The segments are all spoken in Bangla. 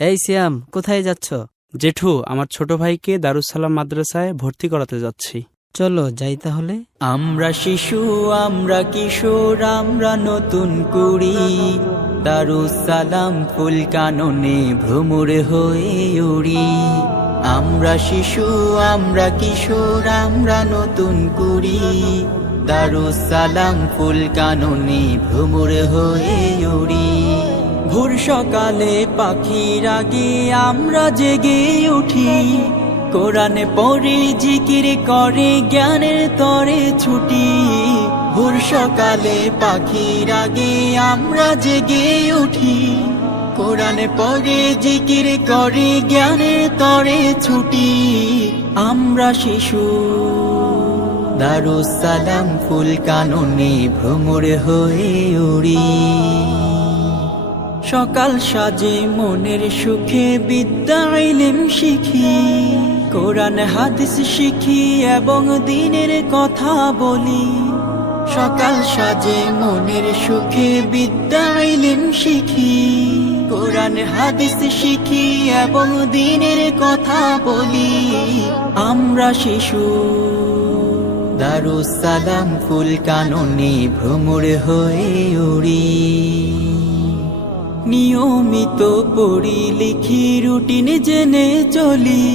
এই সিয়াম, কোথায় যাচ্ছ? জেঠু, আমার ছোট ভাইকে দারুস সালাম মাদ্রাসায় ভর্তি করাতে যাচ্ছি। চলো যাই তাহলে। আমরা শিশু, আমরা কিশোর, আমরা নতুন কুড়ি, দারুস সালাম ফুল কাননে ভ্রমর হয়ে উড়ি। আমরা শিশু, আমরা কিশোর, আমরা নতুন কুড়ি, দারুস সালাম ফুল কাননে ভ্রমর হয়ে উড়ি। ভোর সকালে পাখির আগে আমরা জেগে উঠি, কোরআনে পড়ে জিকির করে জ্ঞানের তরে ছুটি। ভোর সকালে পাখির আগে আমরা জেগে উঠি, কোরআনে পড়ে জিকির করে জ্ঞানের তরে ছুটি। আমরা শিশু, দারুস সালাম ফুল কাননে ভ্রমর হয়ে উড়ি। সকাল সাজে মনের সুখে বিদ্যা ইলম শিখি, কোরআন হাদিস শিখি এবং দ্বীনের কথা বলি। সকাল সাজে মনের সুখে বিদ্যা ইলম শিখি, কোরআন হাদিস শিখি এবং দ্বীনের কথা বলি। আমরা শিশু, দারুস সালাম ফুল কাননে ভ্রমর হয়ে উড়ি। নিয়মিত পড়ি লিখি রুটিন জেনে চলি,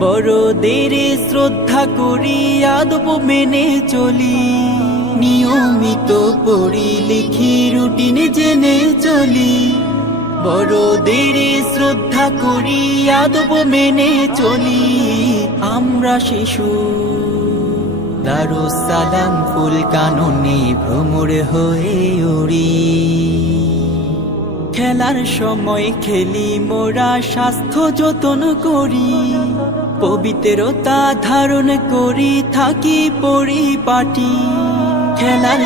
বড়দের শ্রদ্ধা করি আদব মেনে চলি। নিয়মিত পড়ি লিখি রুটিন জেনে চলি, বড়দের শ্রদ্ধা করি আদব মেনে চলি। আমরা শিশু, দারুস সালাম ফুল কাননে ভ্রমর হয়ে উড়ি। খেলার সময় খেলি মোরা, স্বাস্থ্য যতন করি, পবিত্রতা ধারণ করি থাকি পরিপাটি। খেলার